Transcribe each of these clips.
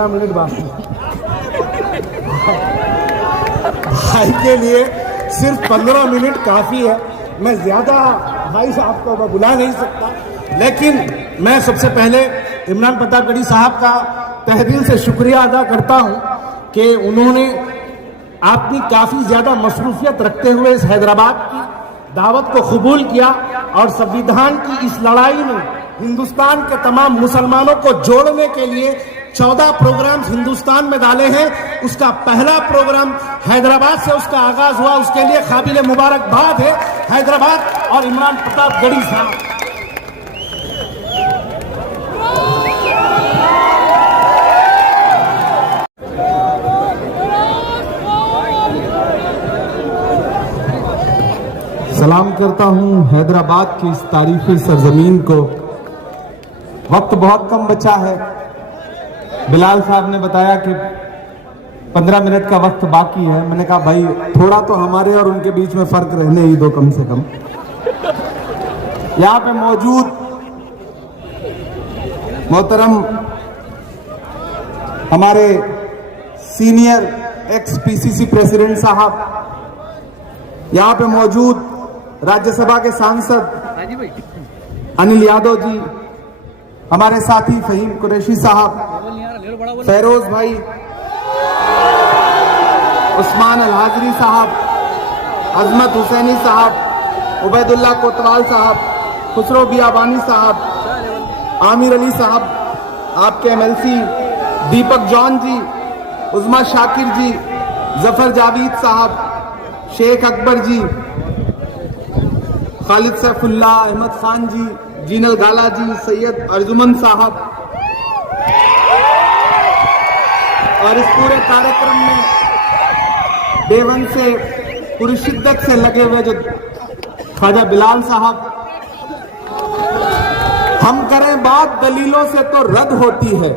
15 minute बाकी। भाई के लिए सिर्फ 15 मिनट काफी है। मैं ज्यादा भाई साहब को बुला नहीं सकता, लेकिन मैं सबसे पहले इमरान प्रतापगढ़ी साहब का तहे दिल से शुक्रिया अदा करता हूं कि उन्होंने अपनी काफी ज्यादा मसरूफियत रखते हुए इस हैदराबाद की दावत को कबूल किया और संविधान की इस लड़ाई में हिंदुस्तान के तमाम मुसलमानों को जोड़ने के लिए 14 प्रोग्राम हिंदुस्तान में डाले हैं। उसका पहला प्रोग्राम हैदराबाद से उसका आगाज हुआ, उसके लिए काबिल मुबारकबाद है हैदराबाद और इमरान प्रतापगढ़ी साहब। सलाम करता हूं हैदराबाद की इस तारीखी सरजमीन को। वक्त बहुत कम बचा है। बिलाल साहब ने बताया कि 15 मिनट का वक्त बाकी है। मैंने कहा भाई थोड़ा तो हमारे और उनके बीच में फर्क रहने ही दो कम से कम। यहां पे मौजूद मोहतरम हमारे सीनियर एक्स पीसीसी प्रेसिडेंट साहब, यहां पे मौजूद राज्यसभा के सांसद अनिल यादव जी, हमारे साथी फहीम कुरैशी साहब, फेरोज भाई, उस्मान अल हाजरी साहब, अजमत हुसैनी साहब, उबैदुल्ला कोतवाल साहब, खुसरो बियाबानी साहब, आमिर अली साहब, आपके एमएलसी दीपक जॉन जी, उज़मा शाकिर जी, जफर जावेद साहब, शेख अकबर जी, खालिद सैफुल्लाह, अहमद खान जी, जीनल गाला जी, सैयद अर्जुमन साहब, और इस पूरे कार्यक्रम में देवन से पूरी शिद्दत से लगे हुए जो ख्वाजा बिलाल साहब। हम करें बात दलीलों से तो रद्द होती है,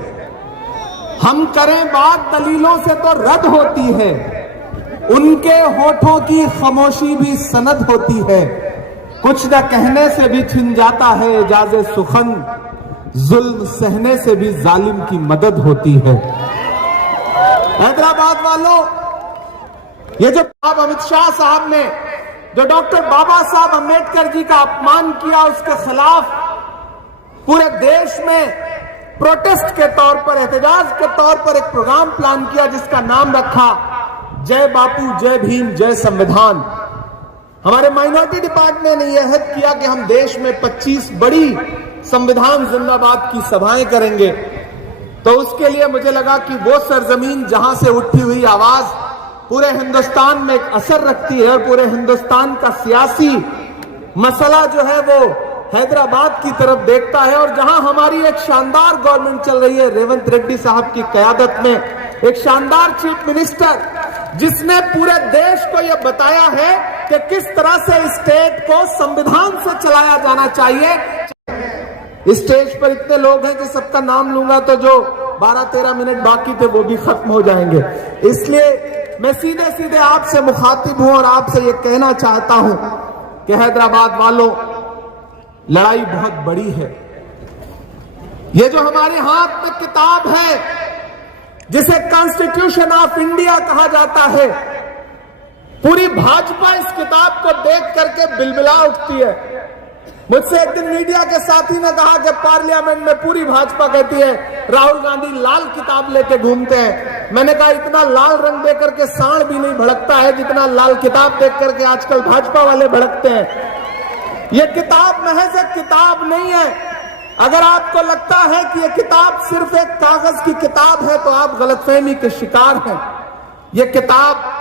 हम करें बात दलीलों से तो रद्द होती है, उनके होठों की खामोशी भी सनद होती है, कुछ न कहने से भी छिन जाता है एजाज़े सुखन, जुल्म सहने से भी जालिम की मदद होती है। हैदराबाद वालों, ये जो अमित शाह साहब ने जो डॉक्टर बाबा साहब अम्बेडकर जी का अपमान किया, उसके खिलाफ पूरे देश में प्रोटेस्ट के तौर पर, एहतजाज के तौर पर एक प्रोग्राम प्लान किया जिसका नाम रखा जय बापू, जय भीम, जय संविधान। हमारे माइनॉरिटी डिपार्टमेंट ने यह हद किया कि हम देश में 25 बड़ी संविधान जिंदाबाद की सभाएं करेंगे। तो उसके लिए मुझे लगा कि वो सरजमीन जहां से उठी हुई आवाज पूरे हिंदुस्तान में एक असर रखती है और पूरे हिंदुस्तान का सियासी मसला जो है वो हैदराबाद की तरफ देखता है, और जहां हमारी एक शानदार गवर्नमेंट चल रही है रेवंत रेड्डी साहब की कयादत में, एक शानदार चीफ मिनिस्टर जिसने पूरे देश को यह बताया है कि किस तरह से स्टेट को संविधान से चलाया जाना चाहिए। स्टेज पर इतने लोग हैं कि सबका नाम लूंगा तो जो 12-13 मिनट बाकी थे वो भी खत्म हो जाएंगे। इसलिए मैं सीधे सीधे आपसे मुखातिब हूं और आपसे ये कहना चाहता हूं कि हैदराबाद वालों, लड़ाई बहुत बड़ी है। ये जो हमारे हाथ में किताब है जिसे कॉन्स्टिट्यूशन ऑफ इंडिया कहा जाता है, पूरी भाजपा इस किताब को देख करके बिलबिला उठती है। मुझसे एक दिन मीडिया के साथी ने कहा कि पार्लियामेंट में पूरी भाजपा कहती है राहुल गांधी लाल किताब लेके घूमते हैं। मैंने कहा इतना लाल रंग देकर के सांड भी नहीं भड़कता है जितना लाल किताब देख करके आजकल भाजपा वाले भड़कते हैं। ये किताब महज एक किताब नहीं है। अगर आपको लगता है कि ये किताब सिर्फ एक कागज की किताब है तो आप गलतफहमी के शिकार हैं। ये किताब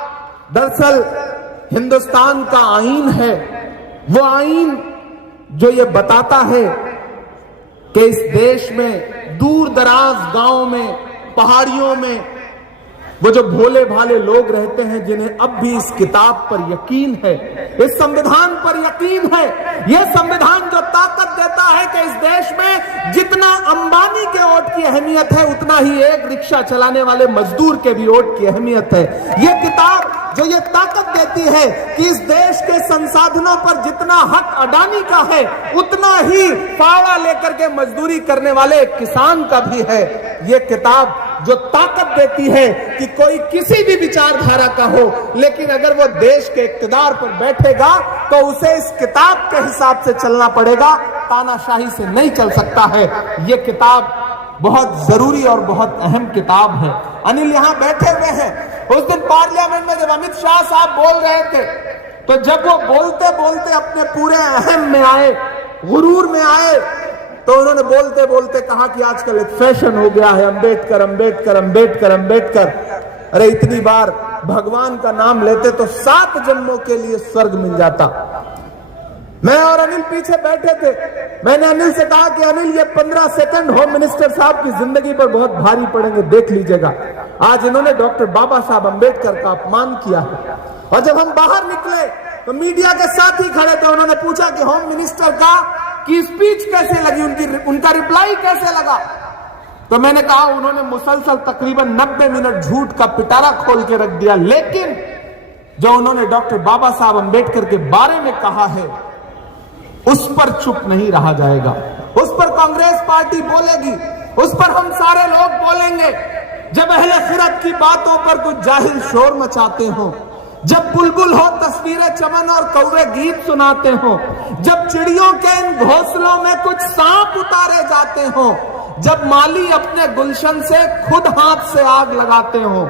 दरअसल हिंदुस्तान का आईन है, वो आईन जो ये बताता है कि इस देश में दूर दराज गांवों में, पहाड़ियों में वो जो भोले भाले लोग रहते हैं जिन्हें अब भी इस किताब पर यकीन है, इस संविधान पर यकीन है। यह संविधान जो ताकत देता है कि इस देश में जितना अंबानी के वोट की अहमियत है उतना ही एक रिक्शा चलाने वाले मजदूर के भी वोट की अहमियत है। यह किताब जो ये ताकत देती है कि इस देश के संसाधनों पर जितना हक अडानी का है उतना ही फावड़ा लेकर के मजदूरी करने वाले किसान का भी है। ये किताब जो ताकत देती है कि कोई किसी भी विचारधारा का हो, लेकिन अगर वो देश के इक्तदार पर बैठेगा तो उसे इस किताब के हिसाब से चलना पड़ेगा, तानाशाही से नहीं चल सकता है। ये किताब बहुत जरूरी और बहुत अहम किताब है। अनिल यहां बैठे हुए हैं, उस दिन पार्लियामेंट में जब अमित शाह साहब बोल रहे थे, तो जब वो बोलते बोलते अपने पूरे अहम में आए, गुरूर में आए, तो उन्होंने बोलते बोलते कहा कि आजकल एक फैशन हो गया है अंबेडकर अंबेडकर अंबेडकर अंबेडकर। अरे इतनी बार भगवान का नाम लेते तो 7 जन्मों के लिए स्वर्ग मिल जाता। मैं और अनिल पीछे बैठे थे, मैंने अनिल से कहा कि अनिल ये 15 सेकंड होम मिनिस्टर साहब की जिंदगी पर बहुत भारी पड़ेंगे, देख लीजिएगा। आज इन्होंने डॉक्टर बाबा साहब अंबेडकर का अपमान किया है। और जब हम बाहर निकले तो मीडिया के साथ ही खड़े थे, उन्होंने पूछा कि होम मिनिस्टर की स्पीच कैसे लगी, उनका रिप्लाई कैसे लगा। तो मैंने कहा उन्होंने मुसलसल तकरीबन 90 मिनट झूठ का पिटारा खोल के रख दिया, लेकिन जो उन्होंने डॉक्टर बाबा साहब अंबेडकर के बारे में कहा है उस पर चुप नहीं रहा जाएगा। उस पर कांग्रेस पार्टी बोलेगी, उस पर हम सारे लोग बोलेंगे। जब अहले खिरत की बातों पर कुछ जाहिल शोर मचाते हो, जब बुलबुल हो तस्वीरें चमन और कौवे गीत सुनाते हो, जब चिड़ियों के इन घोंसलों में कुछ सांप उतारे जाते हो, जब माली अपने गुलशन से खुद हाथ से आग लगाते हो,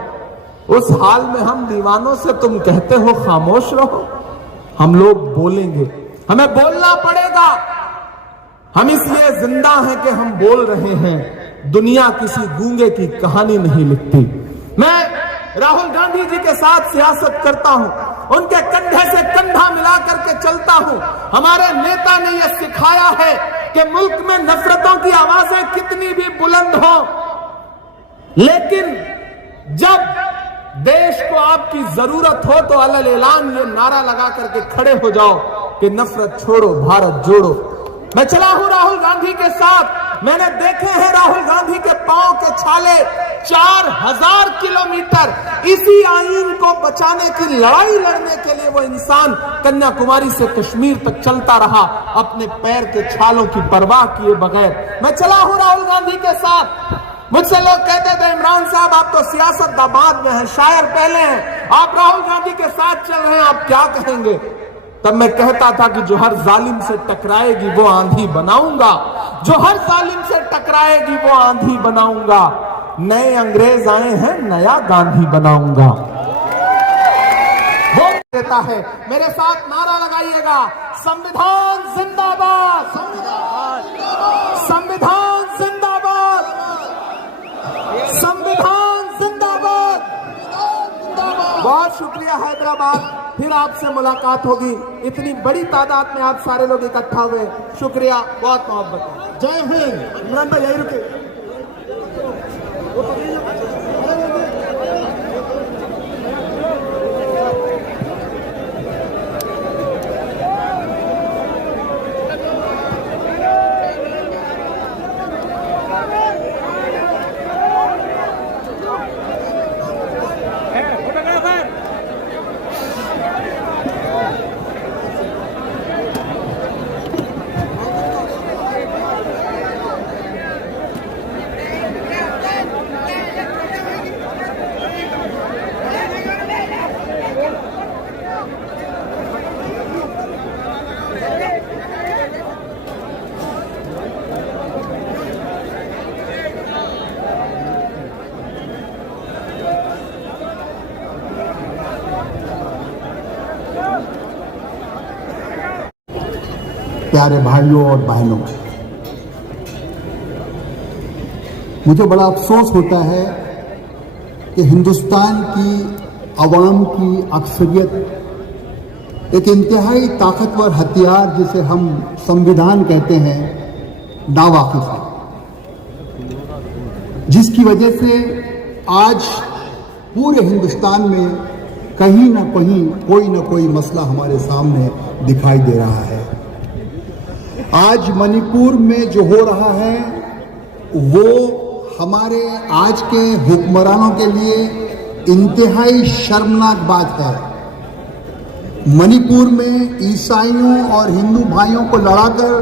उस हाल में हम दीवानों से तुम कहते हो खामोश रहो। हम लोग बोलेंगे, हमें बोलना पड़ेगा। हम इसलिए जिंदा हैं कि हम बोल रहे हैं। दुनिया किसी गूंगे की कहानी नहीं लिखती। मैं राहुल गांधी जी के साथ सियासत करता हूं, उनके कंधे से कंधा मिला करके चलता हूं। हमारे नेता ने यह सिखाया है कि मुल्क में नफरतों की आवाजें कितनी भी बुलंद हो, लेकिन जब देश को आपकी जरूरत हो तो अलग ऐलान ये नारा लगा करके खड़े हो जाओ कि नफरत छोड़ो भारत जोड़ो। मैं चला हूं राहुल गांधी के साथ, मैंने देखे हैं राहुल गांधी के पांव के छाले 4000 किलोमीटर इसी आईन को बचाने की लड़ाई लड़ने के लिए वो इंसान कन्याकुमारी से कश्मीर तक चलता रहा, अपने पैर के छालों की परवाह किए बगैर। मैं चला हूं राहुल गांधी के साथ। मुझसे लोग कहते थे इमरान साहब आप तो सियासत बाद में हैं, शायर पहले हैं, आप राहुल गांधी के साथ चल रहे हैं, आप क्या कहेंगे। तब मैं कहता था कि जो हर जालिम से टकराएगी वो आंधी बनाऊंगा, जो हर जालिम से टकराएगी वो आंधी बनाऊंगा। नए अंग्रेज आए हैं, नया गांधी बनाऊंगा। वो देता है, मेरे साथ नारा लगाइएगा, संविधान जिंदाबाद, संविधान जिंदाबाद, संविधान जिंदाबाद। बहुत शुक्रिया हैदराबाद, फिर आपसे मुलाकात होगी। इतनी बड़ी तादाद में आप सारे लोग इकट्ठा हुए, शुक्रिया, बहुत मोहब्बत। जय हिंद। इमरान भाई यही रुके। प्यारे भाइयों और बहनों, मुझे बड़ा अफसोस होता है कि हिंदुस्तान की अवाम की अक्सरियत एक इंतहाई ताकतवर हथियार जिसे हम संविधान कहते हैं नावाकिफ है, जिसकी वजह से आज पूरे हिंदुस्तान में कहीं ना कोई मसला हमारे सामने दिखाई दे रहा है। आज मणिपुर में जो हो रहा है वो हमारे आज के हुक्मरानों के लिए इंतहाई शर्मनाक बात है। मणिपुर में ईसाइयों और हिंदू भाइयों को लड़ाकर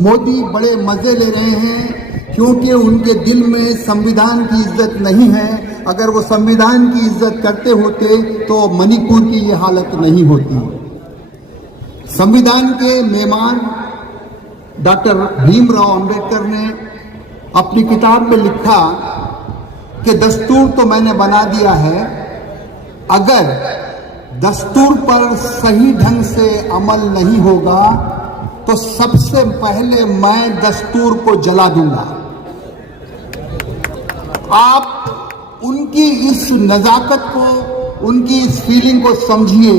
मोदी बड़े मजे ले रहे हैं क्योंकि उनके दिल में संविधान की इज्जत नहीं है। अगर वो संविधान की इज्जत करते होते तो मणिपुर की ये हालत नहीं होती। संविधान के मेहमान डॉक्टर भीमराव अंबेडकर ने अपनी किताब में लिखा कि दस्तूर तो मैंने बना दिया है, अगर दस्तूर पर सही ढंग से अमल नहीं होगा तो सबसे पहले मैं दस्तूर को जला दूंगा। आप उनकी इस नजाकत को, उनकी इस फीलिंग को समझिए।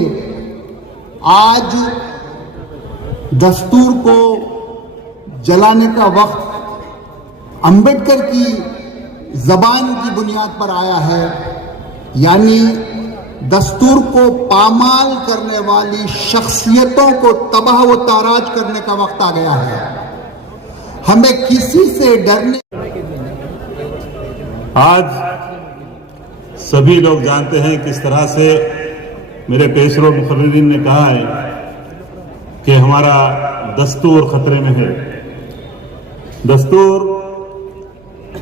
आज दस्तूर को जलाने का वक्त अंबेडकर की जबान की बुनियाद पर आया है, यानी दस्तूर को पामाल करने वाली शख्सियतों को तबाह व ताराज करने का वक्त आ गया है। हमें किसी से डरने। आज सभी लोग जानते हैं किस तरह से मेरे पेशरो मुखर्रिरीन ने कहा है कि हमारा दस्तूर खतरे में है। दस्तूर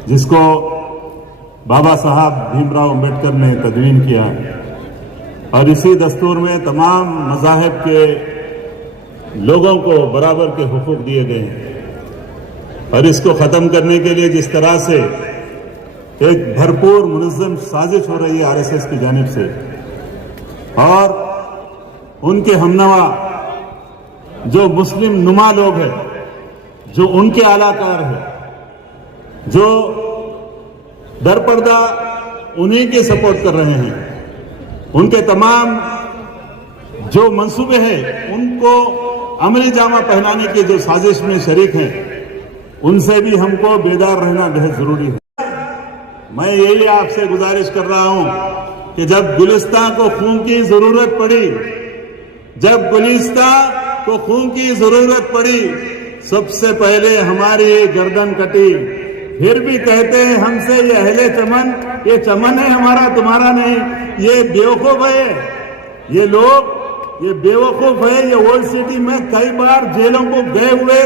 जिसको बाबा साहब भीमराव अंबेडकर ने तदवीन किया है और इसी दस्तूर में तमाम मज़ाहिब के लोगों को बराबर के हुकूक दिए गए हैं और इसको ख़त्म करने के लिए जिस तरह से एक भरपूर मुनज़्ज़म साजिश हो रही है आरएसएस की जानिब से और उनके हमनवा जो मुस्लिम नुमा लोग हैं, जो उनके आलाकार हैं, जो दरपर्दा उन्हीं के सपोर्ट कर रहे हैं, उनके तमाम जो मंसूबे हैं उनको अमली जामा पहनाने की जो साजिश में शरीक हैं, उनसे भी हमको बेदार रहना बेहद जरूरी है। मैं यही आपसे गुजारिश कर रहा हूं कि जब गुलिस्तान को खून की जरूरत पड़ी, जब गुलिस्तान को खून की जरूरत पड़ी, सबसे पहले हमारी ये कटी। फिर भी कहते हैं हमसे ये अहले चमन, ये चमन है हमारा तुम्हारा नहीं। ये बेवकूफ है, ये लोग ये बेवकूफ है। ये ओल्ड सिटी में कई बार जेलों को गए हुए,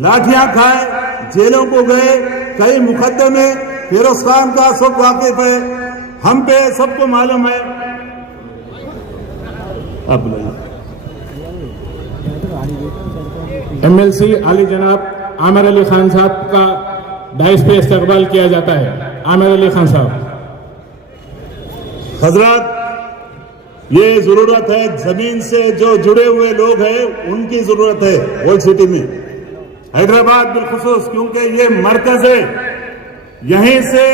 लाठियां खाए, जेलों को गए, कई मुकदमे फिरोज खान का सब वाकिफ है, हम पे सबको मालूम है। अब एमएलसी आली जनाब आमिर अली खान साहब का डाइस पे इस्तकबाल किया जाता है। आमिर अली खान साहब। हजरत, ये जरूरत है जमीन से जो जुड़े हुए लोग हैं उनकी जरूरत है ओल्ड सिटी में, हैदराबाद बिलखुसूस, क्योंकि ये मरकज है। यहीं से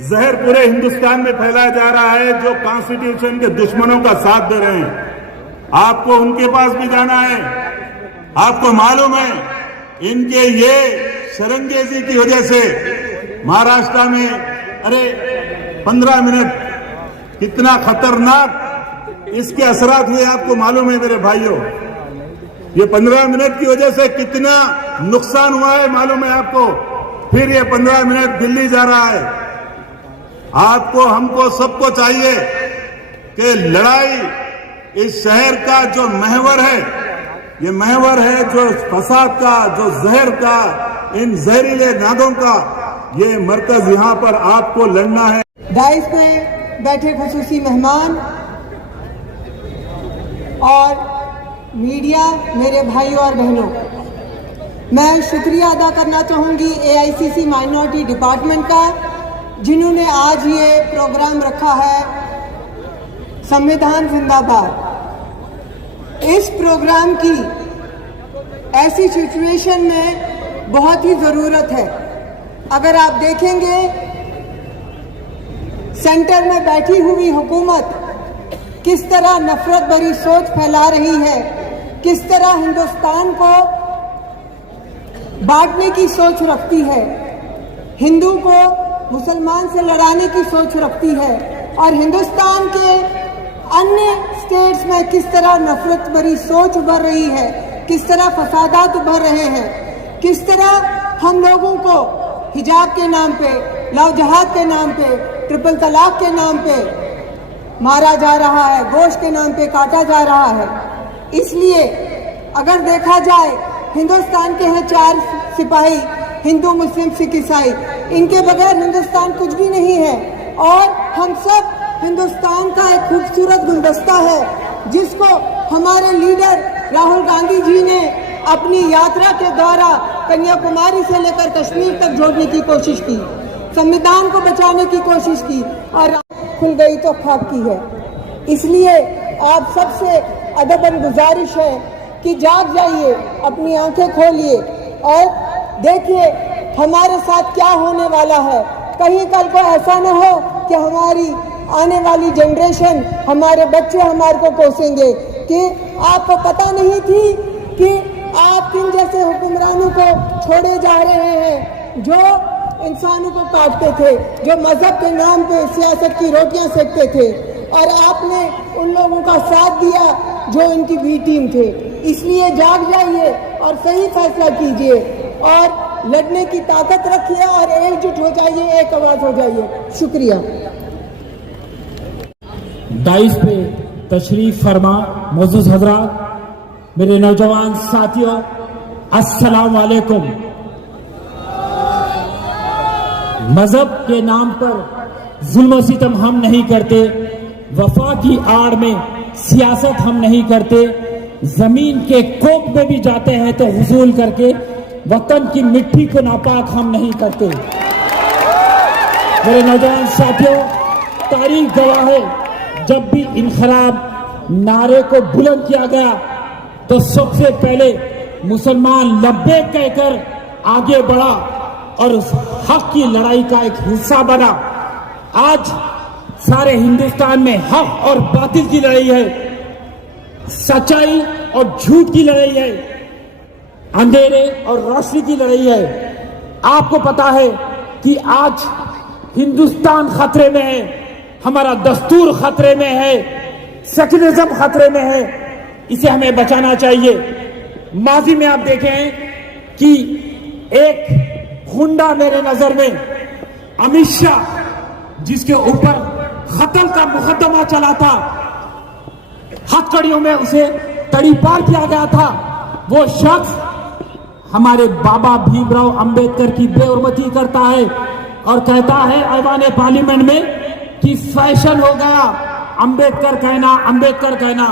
जहर पूरे हिंदुस्तान में फैलाया जा रहा है जो कॉन्स्टिट्यूशन के दुश्मनों का साथ दे रहे हैं। आपको उनके पास भी जाना है। आपको मालूम है इनके ये शरंगेजी की वजह से महाराष्ट्र में 15 मिनट कितना खतरनाक इसके असरात हुए आपको मालूम है मेरे भाइयों। ये 15 मिनट की वजह से कितना नुकसान हुआ है मालूम है आपको। फिर ये 15 मिनट दिल्ली जा रहा है। आपको, हमको, सबको चाहिए कि लड़ाई इस शहर का जो महवर है, ये महवर है जो फसाद का, जो जहर का, इन जहरीले नादों का, ये मरकज यहाँ पर आपको लड़ना है। डाइस पे बैठे खुसूसी मेहमान और मीडिया, मेरे भाइयों और बहनों, मैं शुक्रिया अदा करना चाहूँगी एआईसीसी माइनॉरिटी डिपार्टमेंट का, जिन्होंने आज ये प्रोग्राम रखा है संविधान जिंदाबाद। इस प्रोग्राम की ऐसी सिचुएशन में बहुत ही ज़रूरत है। अगर आप देखेंगे सेंटर में बैठी हुई हुकूमत किस तरह नफरत भरी सोच फैला रही है, किस तरह हिंदुस्तान को बांटने की सोच रखती है, हिंदू को मुसलमान से लड़ाने की सोच रखती है, और हिंदुस्तान के अन्य स्टेट्स में किस तरह नफरत भरी सोच उभर रही है, किस तरह फसादात उभर रहे हैं, किस तरह हम लोगों को हिजाब के नाम पे, लव जहाद के नाम पे, ट्रिपल तलाक के नाम पे मारा जा रहा है, गोश्त के नाम पे काटा जा रहा है। इसलिए अगर देखा जाए हिंदुस्तान के हैं 4 सिपाही, हिंदू, मुस्लिम, सिख, ईसाई, इनके बगैर हिंदुस्तान कुछ भी नहीं है। और हम सब हिंदुस्तान का एक खूबसूरत गुलदस्ता है जिसको हमारे लीडर राहुल गांधी जी ने अपनी यात्रा के द्वारा कन्याकुमारी से लेकर कश्मीर तक जोड़ने की कोशिश की, संविधान को बचाने की कोशिश की, और खुल गई तो खाक की है। इसलिए आप सबसे अदबन गुजारिश है कि जाग जाइए, अपनी आंखें खोलिए और देखिए हमारे साथ क्या होने वाला है। कहीं कल को ऐसा न हो कि हमारी आने वाली जनरेशन, हमारे बच्चे हमारे को कोसेंगे कि आपको पता नहीं थी कि आप किन जैसे हुक्मरानों को छोड़े जा रहे हैं जो इंसानों को काटते थे, जो मजहब के नाम पे सियासत की रोटियां सेकते थे, और आपने उन लोगों का साथ दिया जो इनकी बी टीम थे। इसलिए जाग जाइए और सही फैसला कीजिए और लड़ने की ताकत रखिए और एकजुट हो जाइए, एक आवाज हो जाइए। शुक्रिया। दाइस पे तशरीफ फरमा मौजूद हजरात, मेरे नौजवान साथियों, अस्सलाम वालेकुम। मजहब के नाम पर जुल्म सितम हम नहीं करते, वफा की आड़ में सियासत हम नहीं करते, जमीन के कोप में भी जाते हैं तो हुजूल करके वतन की मिट्टी को नापाक हम नहीं करते। मेरे नौजवान साथियों, तारीख गवाह है, जब भी इनकलाब नारे को बुलंद किया गया तो सबसे पहले मुसलमान लब्बैक कहकर आगे बढ़ा और उस हक की लड़ाई का एक हिस्सा बना। आज सारे हिंदुस्तान में हक और बातिल की लड़ाई है, सच्चाई और झूठ की लड़ाई है, अंधेरे और रोशनी की लड़ाई है। आपको पता है कि आज हिंदुस्तान खतरे में है, हमारा दस्तूर खतरे में है, सेक्युलरिज्म खतरे में है, इसे हमें बचाना चाहिए। माजी में आप देखें कि एक हुंडा मेरे नजर में अमित शाह, जिसके ऊपर कत्ल का मुकदमा चला था, हथकड़ियों में उसे तड़ीपार किया गया था, वो शख्स हमारे बाबा भीमराव अंबेडकर की बेहुरमती करता है और कहता है ऐवान पार्लियामेंट में कि फैशन हो गया अंबेडकर कहना, अंबेडकर कहना।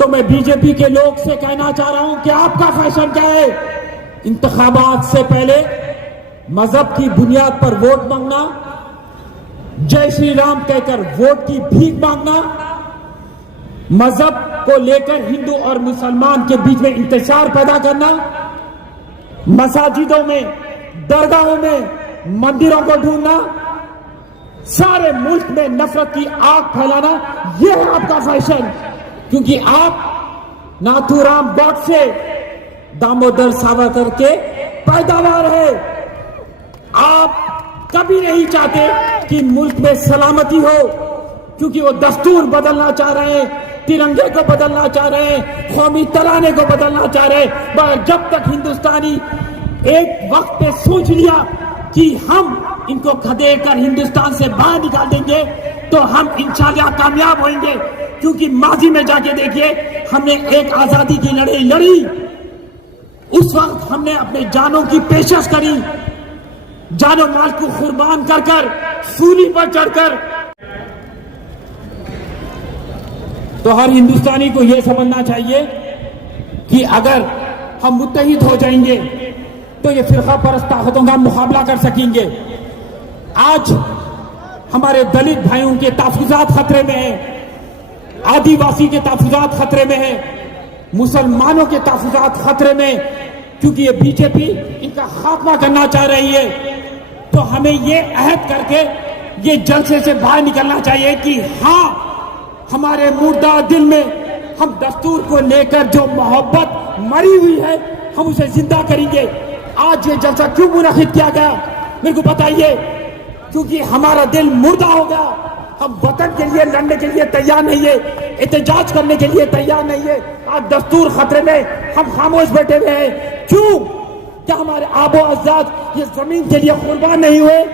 तो मैं बीजेपी के लोग से कहना चाह रहा हूं कि आपका फैशन क्या है? इंतखाबात से पहले मजहब की बुनियाद पर वोट मांगना, जय श्री राम कहकर वोट की भीख मांगना, मजहब को लेकर हिंदू और मुसलमान के बीच में इंतशार पैदा करना, मसाजिदों में, दरगाहों में, मंदिरों को ढूंढना, सारे मुल्क में नफरत की आग फैलाना, यह है आपका फैशन। क्योंकि आप नाथूराम गोडसे, दामोदर सावरकर के पैदावार है। आप कभी नहीं चाहते कि मुल्क में सलामती हो, क्योंकि वो दस्तूर बदलना चाह रहे हैं, तिरंगे को बदलना चाह रहे हैं, कौमी तराने को बदलना चाह रहे हैं। मगर जब तक हिंदुस्तानी एक वक्त पे सोच लिया कि हम इनको खदेड़ कर हिंदुस्तान से बाहर निकाल देंगे तो हम इंशाअल्लाह कामयाब होंगे। क्योंकि माजी में जाके देखिए, हमने एक आजादी की लड़ाई लड़ी, उस वक्त हमने अपने जानों की पेशकश करी, जानो माल को कुर्बान कर कर, सूली पर चढ़कर। तो हर हिंदुस्तानी को यह समझना चाहिए कि अगर हम मुत्तहिद हो जाएंगे तो ये फिरका परस्त ताकतों का मुकाबला कर सकेंगे। आज हमारे दलित भाइयों के तहफ़्फ़ुज़ात खतरे में है, आदिवासी के तहफ़्फ़ुज़ात खतरे में है, मुसलमानों के तहफ़्फ़ुज़ात खतरे में, क्योंकि ये बीजेपी इनका खात्मा करना चाह रही है। तो हमें ये अहद करके ये जलसे से बाहर निकलना चाहिए कि हाँ, हमारे मुर्दा दिल में हम दस्तूर को लेकर जो मोहब्बत मरी हुई है, हम उसे जिंदा करेंगे। आज ये जलसा क्यों मुनक़िद किया गया, मेरे को बताइए? क्योंकि हमारा दिल मुर्दा हो गया, हम वतन के लिए लड़ने के लिए तैयार नहीं है, एहतजाज करने के लिए तैयार नहीं है। आज दस्तूर खतरे में, हम खामोश बैठे हुए हैं। क्यों? क्या हमारे आबो अज़ाद ये जमीन के लिए कुर्बान नहीं हुए?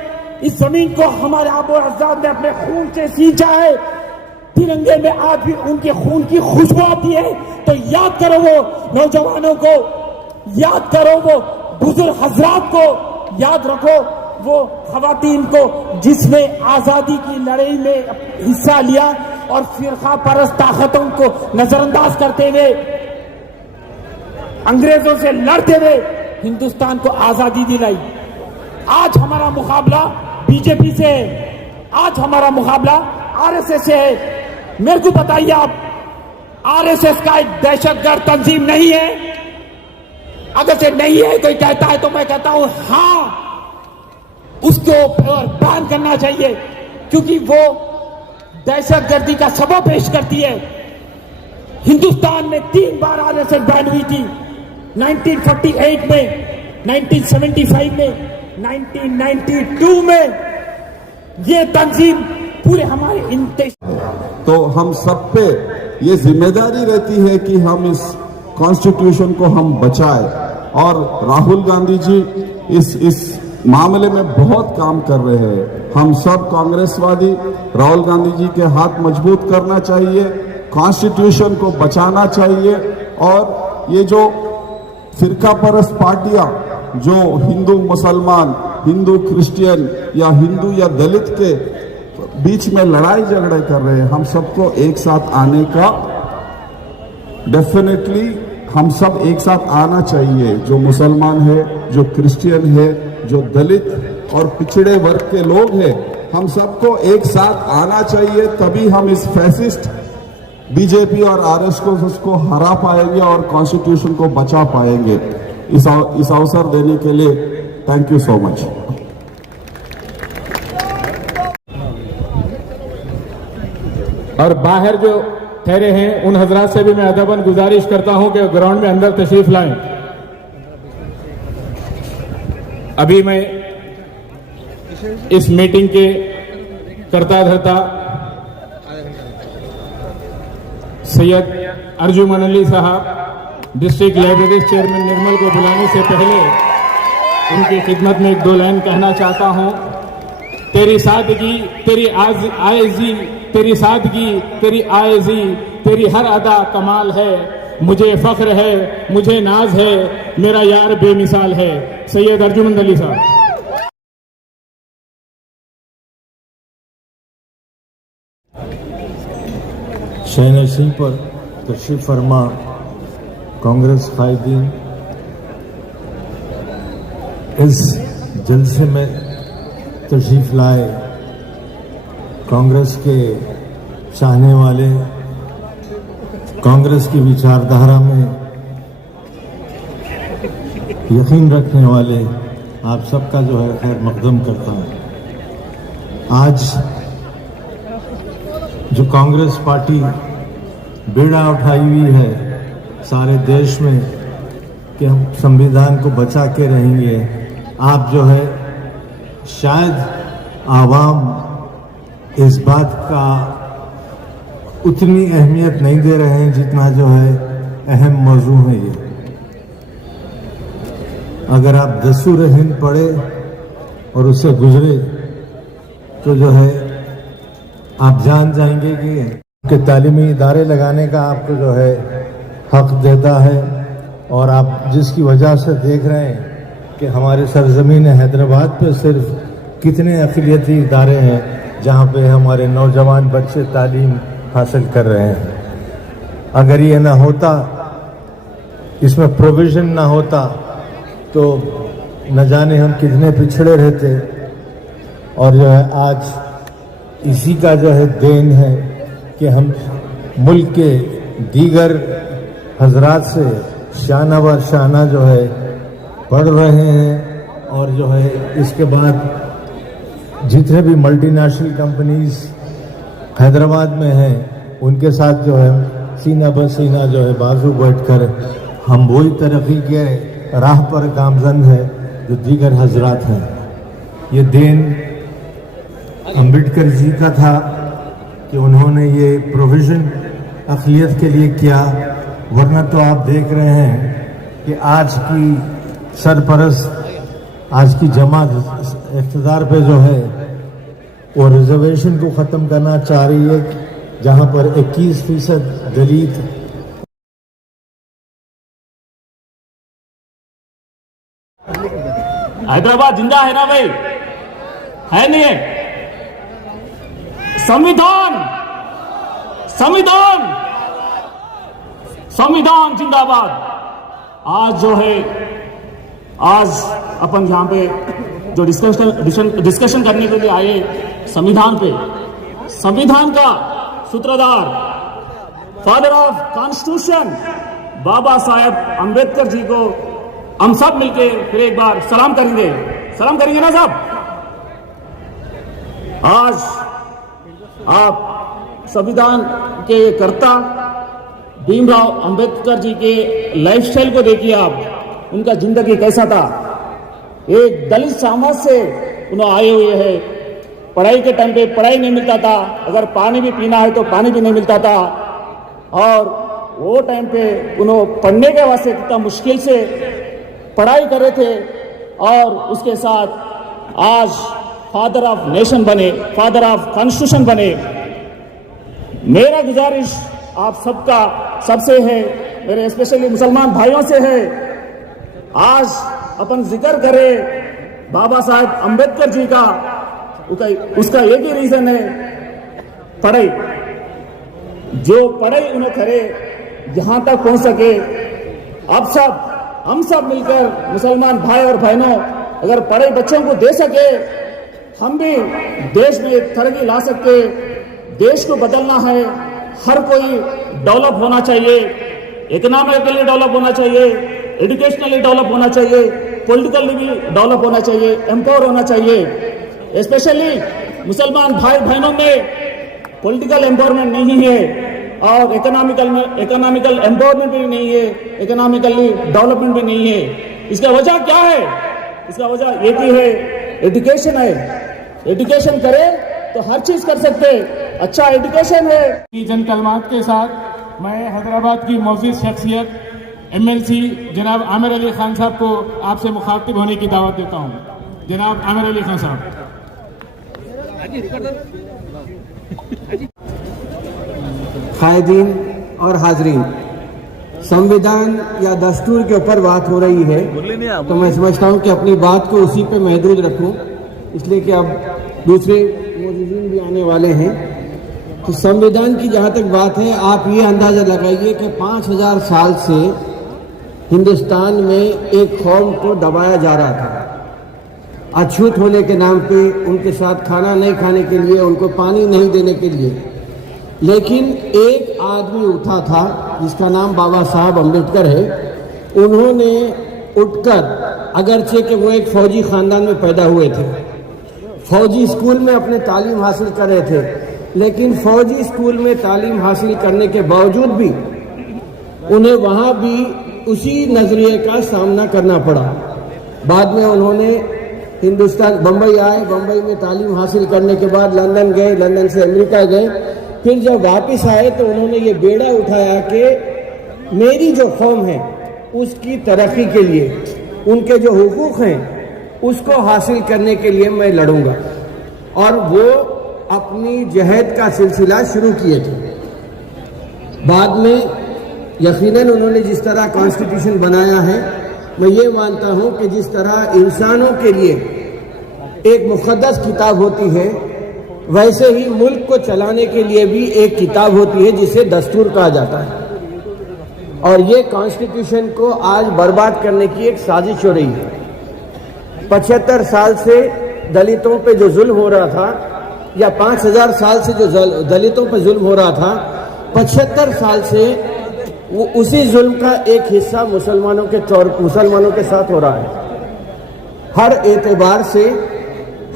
इस जमीन को हमारे आबो अज़ाद ने अपने खून से सींचा है। तिरंगे में आज भी उनके खून की खुशबू आती है। तो याद करो वो नौजवानों को, याद करो वो बुजुर्ग हजरात को, याद रखो वो खवातीन को जिसने आजादी की लड़ाई में हिस्सा लिया और फिरका परस्त ताकतों को नजरअंदाज करते हुए अंग्रेजों से लड़ते हुए हिंदुस्तान को आजादी दिलाई। आज हमारा मुकाबला बीजेपी से है, आज हमारा मुकाबला आरएसएस से है। मेरे को बताइए आप, आरएसएस का एक दहशतगर्द तंजीम नहीं है? अगर से नहीं है कोई कहता है तो मैं कहता हूं हां, उसको बैन करना चाहिए, क्योंकि वो दहशतगर्दी का सबब पेश करती है। हिंदुस्तान में 3 बार आरएसएस बैन हुई थी, 1948 में, 1975 में, 1992 में। ये तंजीम पूरे हमारे तो हम सब पे ये जिम्मेदारी रहती है कि हम इस कॉन्स्टिट्यूशन को हम बचाएं, और राहुल गांधी जी इस मामले में बहुत काम कर रहे हैं। हम सब कांग्रेसवादी राहुल गांधी जी के हाथ मजबूत करना चाहिए, कॉन्स्टिट्यूशन को बचाना चाहिए, और ये जो फिरका परस्त पार्टियां जो हिंदू मुसलमान, हिंदू क्रिश्चियन या हिंदू या दलित के बीच में लड़ाई झगड़े कर रहे हैं, हम सबको एक साथ आने का डेफिनेटली हम सब एक साथ आना चाहिए। जो मुसलमान है, जो क्रिश्चियन है, जो दलित और पिछड़े वर्ग के लोग हैं, हम सबको एक साथ आना चाहिए, तभी हम इस फैसिस्ट बीजेपी और आरएसएस को हरा पाएंगे और कॉन्स्टिट्यूशन को बचा पाएंगे। इस अवसर देने के लिए थैंक यू सो मच। और बाहर जो ठहरे हैं उन हजरात से भी मैं अदबन गुजारिश करता हूं कि ग्राउंड में अंदर तशरीफ लाएं। अभी मैं इस मीटिंग के करता धरता सैयद अर्जुमन अली साहब, डिस्ट्रिक्ट लाइब्रेरी चेयरमैन निर्मल को बुलाने से पहले उनकी खिदमत में 1-2 लाइन कहना चाहता हूं। तेरी सादगी, तेरी आयजी, तेरी सादगी, तेरी आयजी, तेरी हर अदा कमाल है। मुझे फख्र है, मुझे नाज है, मेरा यार बेमिसाल है। सैयद अर्जुमन अली साहब। शहनाज सिंह पर तशरीफ फरमा कांग्रेस कायदीन, इस जलसे में तशरीफ लाए कांग्रेस के चाहने वाले, कांग्रेस की विचारधारा में यकीन रखने वाले, आप सबका जो है खैर मकदम करता हूं। आज जो कांग्रेस पार्टी बेड़ा उठाई हुई है सारे देश में कि हम संविधान को बचा के रहेंगे, आप जो है शायद आवाम इस बात का उतनी अहमियत नहीं दे रहे हैं जितना जो है अहम मौजू है ये। अगर आप दस्तूर हिंद पढ़े और उससे गुजरे तो जो है आप जान जाएंगे कि तालीमी इदारे लगाने का आपको जो है हक देता है। और आप जिसकी वजह से देख रहे हैं कि हमारे सरजमीन हैदराबाद पे सिर्फ कितने अक़लियती इदारे हैं जहाँ पे हमारे नौजवान बच्चे तालीम हासिल कर रहे हैं। अगर ये ना होता, इसमें प्रोविज़न ना होता, तो न जाने हम कितने पिछड़े रहते। और जो है आज इसी का जो है देन है कि हम मुल्क के दीगर हजरात से शाना बर शाना जो है पढ़ रहे हैं। और जो है इसके बाद जितने भी मल्टीनेशनल कंपनीज हैदराबाद में हैं उनके साथ जो है सीना ब सीना जो है बाजू बैठकर हम वही तरक्की के राह पर गामजन है जो दीगर हजरात हैं। ये देन अम्बेडकर जी का था कि उन्होंने ये प्रोविज़न अक़लियत के लिए किया, वरना तो आप देख रहे हैं कि आज की सरपरस्त, आज की जमात इक़्तिदार पे जो है वो रिजर्वेशन को ख़त्म करना चाह रही है, जहाँ पर 21% दलित हैदराबाद जिंदा है ना भाई, है नहीं है? संविधान संविधान संविधान जिंदाबाद। आज जो है, आज अपन यहां पे जो डिस्कशन करने के लिए आए संविधान पे, संविधान का सूत्रधार, father of constitution Baba Saheb Ambedkar ji को हम सब मिलके फिर एक बार सलाम करेंगे ना साहब। आज आप संविधान के कर्ता भीमराव अंबेडकर जी के लाइफस्टाइल को देखिए, आप उनका जिंदगी कैसा था। एक दलित समाज से उन्होंने आए हुए हैं। पढ़ाई के टाइम पे पढ़ाई नहीं मिलता था, अगर पानी भी पीना है तो पानी भी नहीं मिलता था, और वो टाइम पे उन्होंने पढ़ने के वास्ते कितना मुश्किल से पढ़ाई कर रहे थे, और उसके साथ आज फादर ऑफ नेशन बने, फादर ऑफ कॉन्स्टिट्यूशन बने। मेरा गुजारिश आप सबका सबसे है, मेरे स्पेशली मुसलमान भाइयों से है, आज अपन जिक्र करें बाबा साहेब अंबेडकर जी का। उसका एक ही रीजन है, पढ़ाई। जो पढ़ाई उन्हें करे, जहां तक पहुंच सके। अब हम सब मिलकर मुसलमान भाई और बहनों अगर पढ़े बच्चों को दे सके, हम भी देश में एक तरक्की ला सकते। देश को बदलना है, हर कोई डेवलप होना चाहिए, इकोनॉमिकली डेवलप होना चाहिए, एजुकेशनली डेवलप होना चाहिए, पॉलिटिकली भी डेवलप होना चाहिए, एम्पावर होना चाहिए। स्पेशली मुसलमान भाई बहनों में पॉलिटिकल एम्पावरमेंट नहीं है, और इकोनॉमिकल एम्पावरमेंट भी नहीं है, इकोनॉमिकली डेवलपमेंट भी नहीं है। इसका वजह क्या है? इसका वजह एक ही है, एजुकेशन है। एजुकेशन करें तो हर चीज कर सकते। अच्छा एजुकेशन है। जन कलमात के साथ मैं हैदराबाद की मौजूद शख्सियत MLC जनाब आमिर अली खान साहब को आपसे मुखातिब होने की दावत देता हूं। जनाब आमिर अली खान साहब। कायदीन और हाजरीन, संविधान या दस्तूर के ऊपर बात हो रही है, तो मैं समझता हूं कि अपनी बात को उसी पे महदूद रखूं, इसलिए कि अब दूसरे मौजूदीन भी आने वाले हैं। तो संविधान की जहां तक बात है, आप ये अंदाजा लगाइए कि 5000 साल से हिंदुस्तान में एक कौम को दबाया जा रहा था, अछूत होने के नाम पे, उनके साथ खाना नहीं खाने के लिए, उनको पानी नहीं देने के लिए। लेकिन एक आदमी उठा था जिसका नाम बाबा साहब अंबेडकर है। उन्होंने उठकर, अगरचे कि वो एक फौजी खानदान में पैदा हुए थे, फौजी स्कूल में अपने तालीम हासिल कर रहे थे, लेकिन फौजी स्कूल में तालीम हासिल करने के बावजूद भी उन्हें वहाँ भी उसी नजरिए का सामना करना पड़ा। बाद में उन्होंने हिंदुस्तान, बम्बई आए, बम्बई में तालीम हासिल करने के बाद लंदन गए, लंदन से अमेरिका गए। फिर जब वापस आए तो उन्होंने ये बेड़ा उठाया कि मेरी जो कौम है उसकी तरक्की के लिए, उनके जो हुकूक हैं उसको हासिल करने के लिए मैं लड़ूंगा। और वो अपनी जहद का सिलसिला शुरू किए थे। बाद में यकीनन उन्होंने जिस तरह कॉन्स्टिट्यूशन बनाया है, मैं ये मानता हूं कि जिस तरह इंसानों के लिए एक मुक़द्दस किताब होती है, वैसे ही मुल्क को चलाने के लिए भी एक किताब होती है जिसे दस्तूर कहा जाता है। और ये कॉन्स्टिट्यूशन को आज बर्बाद करने की एक साजिश हो रही है। 75 साल से दलितों पे जो जुल्म हो रहा था, या 5000 साल से जो दलितों पे जुल्म हो रहा था, 75 साल से वो उसी जुल्म का एक हिस्सा मुसलमानों के साथ हो रहा है। हर एतबार से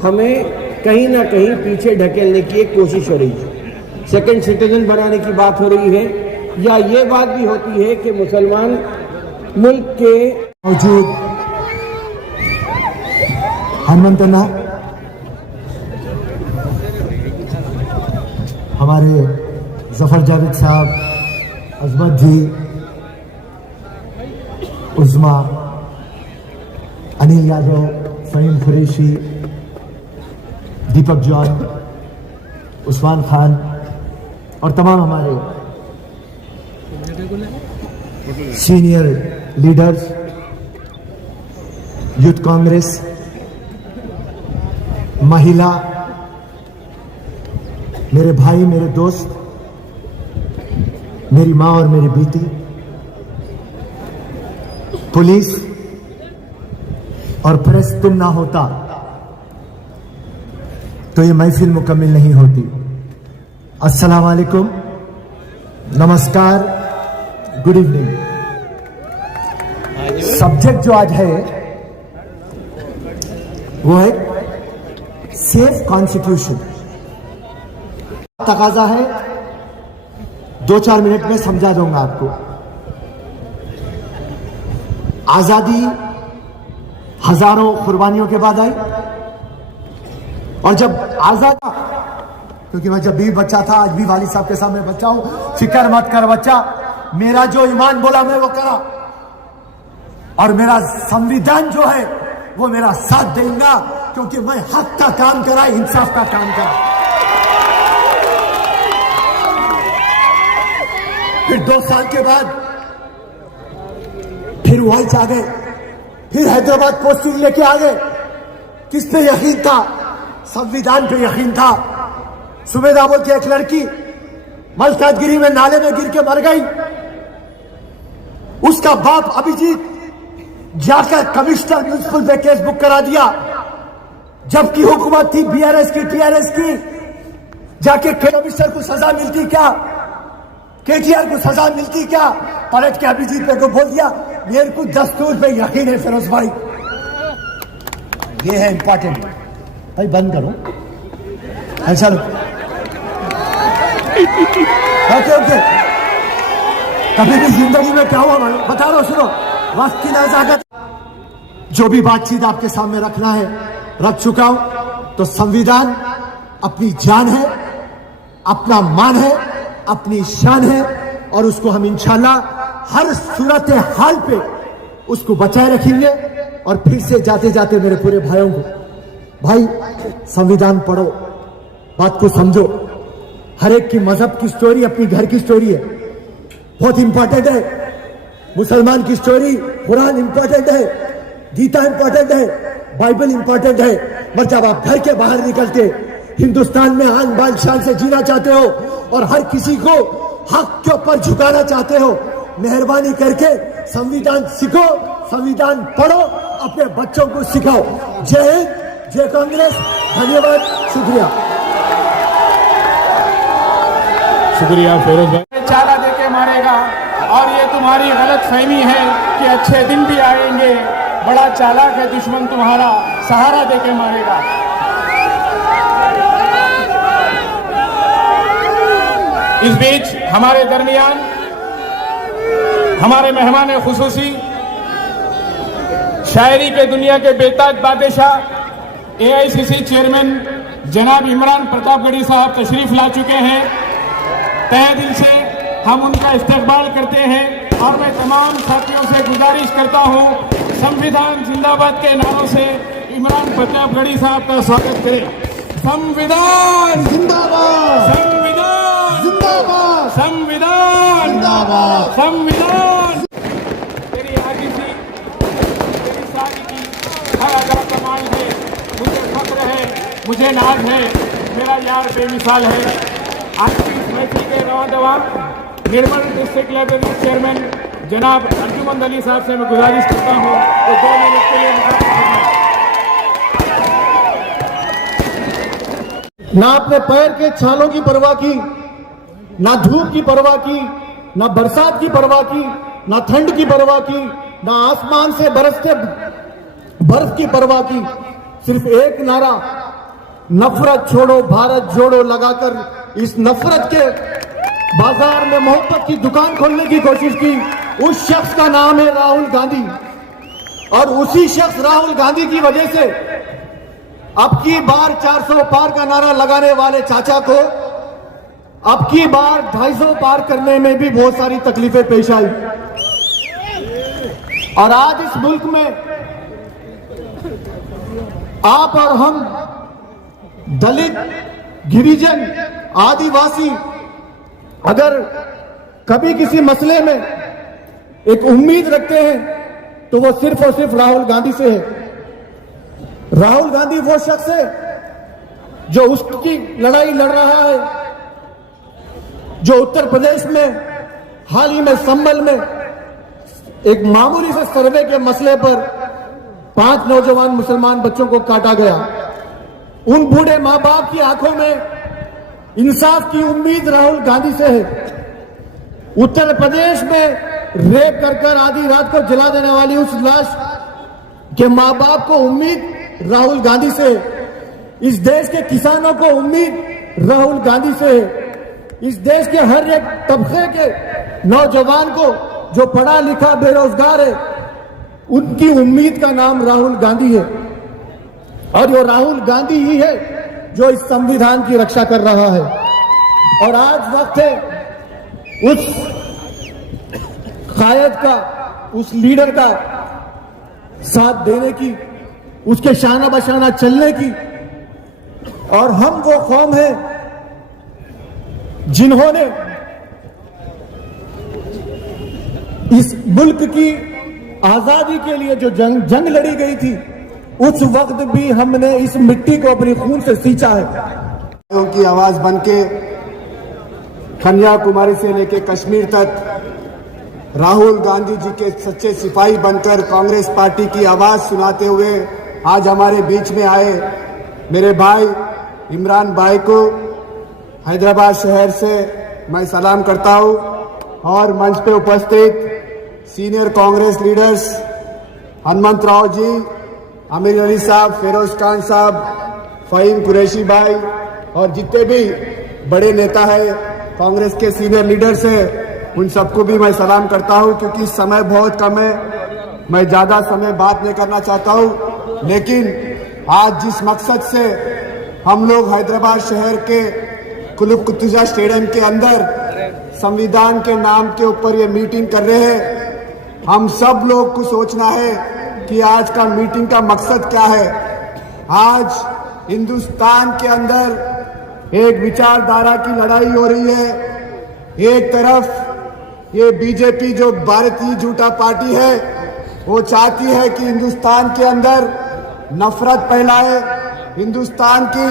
हमें कहीं ना कहीं पीछे ढकेलने की एक कोशिश हो रही है। सेकंड सिटीजन बनाने की बात हो रही है, या ये बात भी होती है कि मुसलमान मुल्क के मौजूद हनुमंतना, हमारे जफर जावेद साहब, अजमत जी, उस्मा, अनिल यादव, फहीम कुरैशी, दीपक जॉन, उस्मान खान और तमाम हमारे सीनियर लीडर्स, यूथ कांग्रेस, महिला, मेरे भाई, मेरे दोस्त, मेरी मां और मेरी बेटी, पुलिस और प्रेस तुम ना होता तो ये महफिल मुकम्मल नहीं होती। अस्सलाम वालेकुम, नमस्कार, गुड इवनिंग। सब्जेक्ट जो आज है वो है सेफ कॉन्स्टिट्यूशन। तकाजा है 2-4 मिनट में समझा दूंगा आपको। आजादी हजारों कुर्बानियों के बाद आई, और जब आजाद, क्योंकि मैं जब भी बच्चा था, आज भी वालिद साहब के सामने बच्चा हूं, फिक्र मत कर बच्चा, मेरा जो ईमान बोला मैं वो करा, और मेरा संविधान जो है वो मेरा साथ देगा, क्योंकि मैं हक का काम करा, इंसाफ का काम करा। फिर 2 साल के बाद फिर वॉइस आ गए, फिर हैदराबाद पोस्टिंग लेके आ गए। किस पे यकीन था? संविधान पे यकीन था। सुबेदा बोल के एक लड़की मलकाजगिरी में नाले में गिर के मर गई, उसका बाप अभिजीत जाकर कमिश्नर म्युनिसिपल पे केस बुक करा दिया, जबकि हुकूमत थी बीआरएस की, टीआरएस की। जाके कमिश्नर को सजा मिलती क्या? केटीआर को सजा मिलती क्या? पलट के अभिजीत पे को बोल दिया मेरे को दस्तूर पे यकीन है फिरोज भाई। ये है इंपॉर्टेंट भाई, बंद करो ऐसा। ओके ओके, कभी भी जिंदगी में क्या हुआ भाई बता रहा हूं, सुनो। वक्त की नजाकत, जो भी बातचीत आपके सामने रखना है रख चुका हूं। तो संविधान अपनी जान है, अपना मान है, अपनी शान है, और उसको हम इंशाल्लाह हर सूरत हाल पे उसको बचाए रखेंगे। और फिर से जाते जाते मेरे पूरे भाइयों को, भाई संविधान पढ़ो, बात को समझो। हर एक की मजहब की स्टोरी अपनी घर की स्टोरी है, बहुत इंपॉर्टेंट है। मुसलमान की स्टोरी कुरान इंपॉर्टेंट है, गीता इंपॉर्टेंट है, बाइबल इंपॉर्टेंट है। मगर जब आप घर के बाहर निकलते हिंदुस्तान में आन बान शान से जीना चाहते हो और हर किसी को हक के ऊपर झुकाना चाहते हो, मेहरबानी करके संविधान सीखो, संविधान पढ़ो, अपने बच्चों को सिखाओ। जय हिंद, जय कांग्रेस, धन्यवाद, शुक्रिया। शुक्रिया फिरोज भाई। चाला देके मारेगा, और ये तुम्हारी गलत फहमी है कि अच्छे दिन भी आएंगे। बड़ा चालाक है दुश्मन तुम्हारा, सहारा देके मारेगा। इस बीच हमारे दरमियान हमारे मेहमान खुसूसी, शायरी के दुनिया के बेताज बादशाह एआईसीसी चेयरमैन जनाब इमरान प्रतापगढ़ी साहब तशरीफ ला चुके हैं। तहे दिल से हम उनका इस्तकबाल करते हैं, और मैं तमाम साथियों से गुजारिश करता हूं, संविधान जिंदाबाद के नारों से इमरान प्रतापगढ़ी साहब का स्वागत करें। संविधान जिंदाबाद, संविधान जिंदाबाद, संविधान जिंदाबाद, संविधान। तेरी आजिज़ी, तेरी सादगी हर अदा कमाल है। मुझे फख्र है, मुझे नाज है, मेरा यार बेमिसाल है। आज की इस महफिल के रवादवा निर्मल डिस्ट्रिक्ट लाइब्रेरी चेयरमैन जनाब अर्जुमंद अली साहब से मैं गुजारिश करता हूँ तो 2 मिनट के लिए ना अपने पैर के छालों की परवाह की, ना धूप की परवाह की, ना बरसात की परवाह की, ना ठंड की परवाह की, ना आसमान से बरसते बर्फ की परवाह की। सिर्फ एक नारा, नफरत छोड़ो भारत जोड़ो, लगाकर इस नफरत के बाजार में मोहब्बत की दुकान खोलने की कोशिश की। उस शख्स का नाम है राहुल गांधी, और उसी शख्स राहुल गांधी की वजह से अब की बार 400 पार का नारा लगाने वाले चाचा को अब की बार 250 पार करने में भी बहुत सारी तकलीफें पेश आई। और आज इस मुल्क में आप और हम दलित, गिरिजन, आदिवासी अगर कभी किसी मसले में एक उम्मीद रखते हैं तो वो सिर्फ और सिर्फ राहुल गांधी से है। राहुल गांधी वो शख्स है जो उसकी लड़ाई लड़ रहा है, जो उत्तर प्रदेश में हाल ही में संभल में एक मामूली से सर्वे के मसले पर 5 नौजवान मुसलमान बच्चों को काटा गया। उन बूढ़े मां बाप की आंखों में इंसाफ की उम्मीद राहुल गांधी से है। उत्तर प्रदेश में रेप कर आधी रात को जला देने वाली उस लाश के मां बाप को उम्मीद राहुल गांधी से है। इस देश के किसानों को उम्मीद राहुल गांधी से है। इस देश के हर एक तबके के नौजवान को जो पढ़ा लिखा बेरोजगार है, उनकी उम्मीद का नाम राहुल गांधी है। और वो राहुल गांधी ही है जो इस संविधान की रक्षा कर रहा है। और आज वक्त है उस कायद का, उस लीडर का साथ देने की, उसके शाना बशाना चलने की। और हम वो कौम है जिन्होंने इस मुल्क की आजादी के लिए जो जंग लड़ी गई थी, उस वक्त भी हमने इस मिट्टी को अपनी खून से सींचा है। उनकी आवाज बनके कन्याकुमारी से लेकर कश्मीर तक राहुल गांधी जी के सच्चे सिपाही बनकर कांग्रेस पार्टी की आवाज सुनाते हुए आज हमारे बीच में आए मेरे भाई इमरान भाई को हैदराबाद शहर से मैं सलाम करता हूं। और मंच पे उपस्थित सीनियर कांग्रेस लीडर्स हनुमंत राव जी, आमिर अली साहब, फिरोज खान साहब, फहीम कुरैशी भाई और जितने भी बड़े नेता है कांग्रेस के सीनियर लीडर्स हैं, उन सबको भी मैं सलाम करता हूं। क्योंकि समय बहुत कम है, मैं ज्यादा समय बात नहीं करना चाहता हूं। लेकिन आज जिस मकसद से हम लोग हैदराबाद शहर के कुतुब कुतुजा स्टेडियम के अंदर संविधान के नाम के ऊपर ये मीटिंग कर रहे हैं, हम सब लोग को सोचना है कि आज का मीटिंग का मकसद क्या है। आज हिंदुस्तान के अंदर एक विचारधारा की लड़ाई हो रही है। एक तरफ ये बीजेपी जो भारतीय जनता पार्टी है, वो चाहती है कि हिंदुस्तान के अंदर नफरत फैलाए, हिंदुस्तान की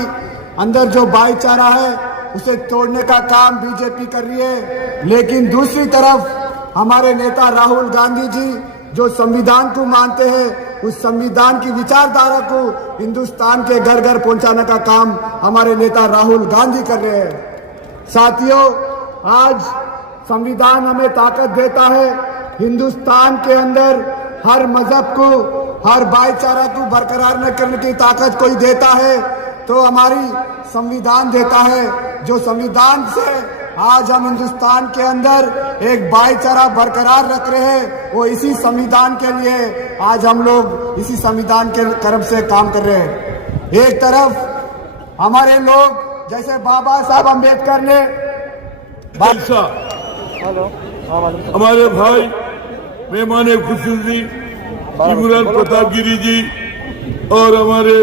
अंदर जो भाईचारा है उसे तोड़ने का काम बीजेपी कर रही है। लेकिन दूसरी तरफ हमारे नेता राहुल गांधी जी जो संविधान को मानते हैं, उस संविधान की विचारधारा को हिंदुस्तान के घर घर पहुंचाने का काम हमारे नेता राहुल गांधी कर रहे हैं। साथियों, आज संविधान हमें ताकत देता है। हिंदुस्तान के अंदर हर मजहब को, हर भाईचारा को बरकरार न करने की ताकत कोई देता है तो हमारी संविधान देता है। जो संविधान से आज हम हिंदुस्तान के अंदर एक भाईचारा बरकरार रख रहे हैं, वो इसी संविधान के लिए आज हम लोग इसी संविधान के तरफ से काम कर रहे हैं। एक तरफ हमारे लोग जैसे बाबा साहब अम्बेडकर ने हमारे भाई मेहमान खुशूसी इमरान प्रताप गिरी जी और हमारे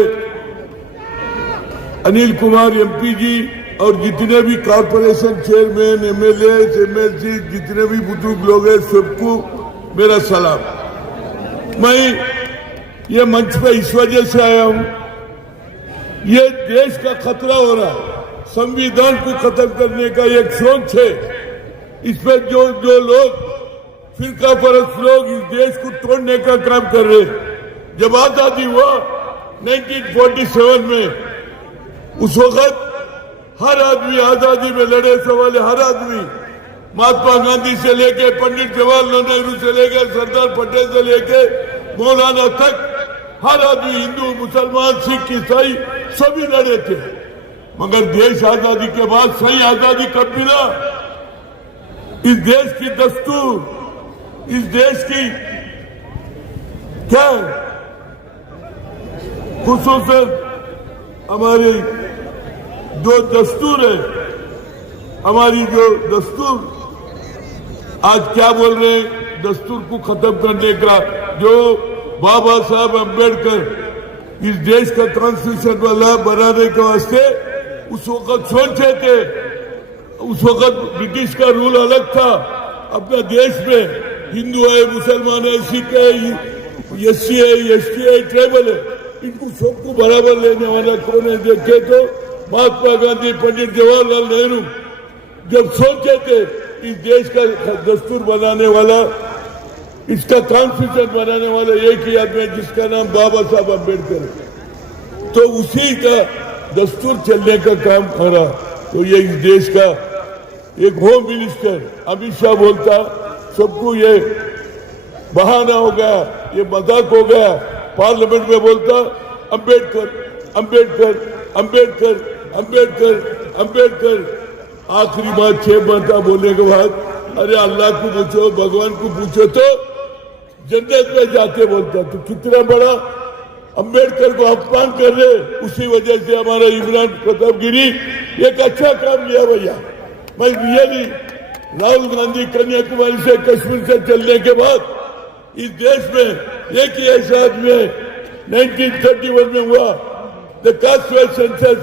अनिल कुमार एमपी जी और जितने भी कॉर्पोरेशन चेयरमैन, एमएलए, एमएलसी, जितने भी बुजुर्ग लोग हैं, सबको मेरा सलाम। मैं ये मंच पे इस वजह से आया हूं, ये देश का खतरा हो रहा है। संविधान को खत्म करने का एक सोच है। इस पर जो लोग फिरका परस्त लोग इस देश को तोड़ने का काम कर रहे हैं। जब आजादी हुआ 1947 में, उस वक्त हर आदमी आजादी में लड़े सवाल, हर आदमी महात्मा गांधी से लेके पंडित जवाहरलाल नेहरू से लेके सरदार पटेल से लेके मौलाना तक हर आदमी, हिंदू, मुसलमान, सिख, ईसाई सभी लड़े थे। मगर देश आजादी के बाद सही आजादी कब मिला? इस देश की दस्तूर, इस देश की क्या खुसूसन हमारी जो दस्तूर है, हमारी जो दस्तूर आज क्या बोल रहे हैं, दस्तूर को खत्म करने का जो बाबा साहब अम्बेडकर इस देश का कॉन्स्टिट्यूशन वाला बनाने के वास्ते उस वक्त सोचे थे। उस वक्त ब्रिटिश का रूल अलग था। अपने देश में हिंदू है, मुसलमान है, सिख है, एससी है, एसटी है, ट्राइबल है, इनको सबको बराबर लेने वाला कौन है? देखे तो महात्मा गांधी, पंडित जवाहरलाल नेहरू जब सोचे थे इस देश का दस्तूर बनाने वाला, इसका कॉन्स्टिट्यूशन बनाने वाला एक ही आदमी है जिसका नाम बाबा साहब अम्बेडकर है। तो उसी का दस्तूर चलने का काम करा। तो ये इस देश का एक होम मिनिस्टर अमित शाह बोलता सबको ये बहाना हो गया, ये मजाक हो गया, पार्लियामेंट में बोलता अम्बेडकर अम्बेडकर अम्बेडकर अम्बेडकर अम्बेडकर। आखिरी बात 6 बातें बोलने के बाद अरे अल्लाह को पूछो, भगवान को पूछो तो जन्नत में जाके बोलता। तो कितना बड़ा अम्बेडकर को अपमान कर रहे, उसी वजह से हमारा इमरान प्रताप गिरी एक अच्छा काम किया भैया। मैं रियली राहुल गांधी कन्याकुमारी से कश्मीर से चलने के बाद इस देश में एक ही ऐसा आदमी है 1931 में हुआ the cast wise census.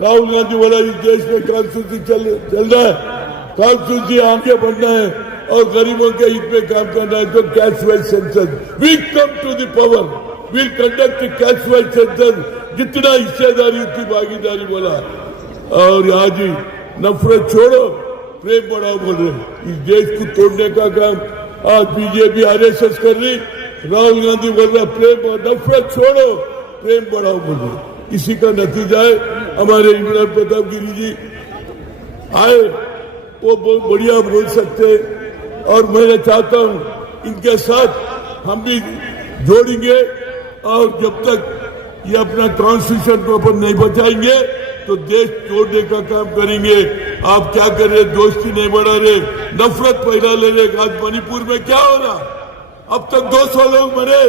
Rahul Gandhi वाला इस देश में कॉन्स्टिट्यूशन चल रहा है, कॉन्स्टिट्यूशन आगे बढ़ना है और गरीबों के हित में काम करना है। तो caste wise census we come to the power, will conduct caste wise census, जितना हिस्सेदारी उतनी भागीदारी बोला। और आज ही नफरत छोड़ो प्रेम बढ़ाओ बोल रहे, इस देश को तोड़ने का काम आज बीजेपी आरएसएस कर रही। राहुल गांधी बोल रहा प्रेम और नफरत छोड़ो प्रेम बढ़ाओ बोल रहे। इसी का नतीजा है हमारे इमरान प्रताप गिरी जी आए, वो बहुत बढ़िया बोल सकते। और मैं चाहता हूं इनके साथ हम भी जोड़ेंगे और जब तक ये अपना कॉन्स्टिट्यूशन को अपन नहीं बचाएंगे तो देश तोड़ने का काम करेंगे। आप क्या कर रहे, दोस्ती नहीं बढ़ा रहे, नफरत पैदा ले रहे। आज मणिपुर में क्या हो रहा, अब तक 200 लोग मरे,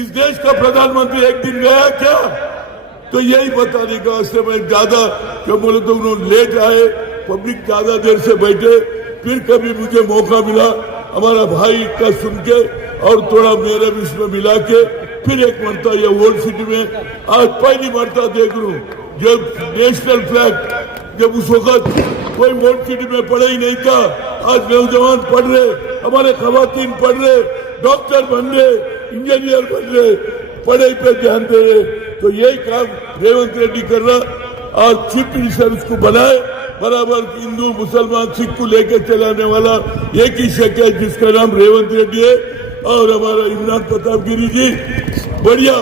इस देश का प्रधानमंत्री एक दिन गया क्या? तो यही बताने का वास्ते मैं ज्यादा क्यों बोले तो उन्होंने लेट आए, पब्लिक ज्यादा देर से बैठे, फिर कभी मुझे मौका मिला हमारा भाई का सुन के और थोड़ा मेरे भी इसमें मिला के फिर एक मरता ये ओल्ड सिटी में आज पहली मरता देख लूं जब नेशनल फ्लैग जब उस वक्त कोई ओल्ड सिटी में पढ़ा ही नहीं था। आज नौजवान पढ़ रहे, हमारे खवातीन पढ़ रहे, डॉक्टर बन रहे, इंजीनियर बन रहे, पढ़ाई पे ध्यान दे रहे। तो यही काम रेवंत रेड्डी कर रहा। आज चीफ मिनिस्टर उसको बनाए, बराबर हिंदू मुसलमान सिख को लेकर चलाने वाला एक ही शख्स है जिसका नाम रेवंत रेड्डी है। और हमारा इमरान प्रताप गिरी जी बढ़िया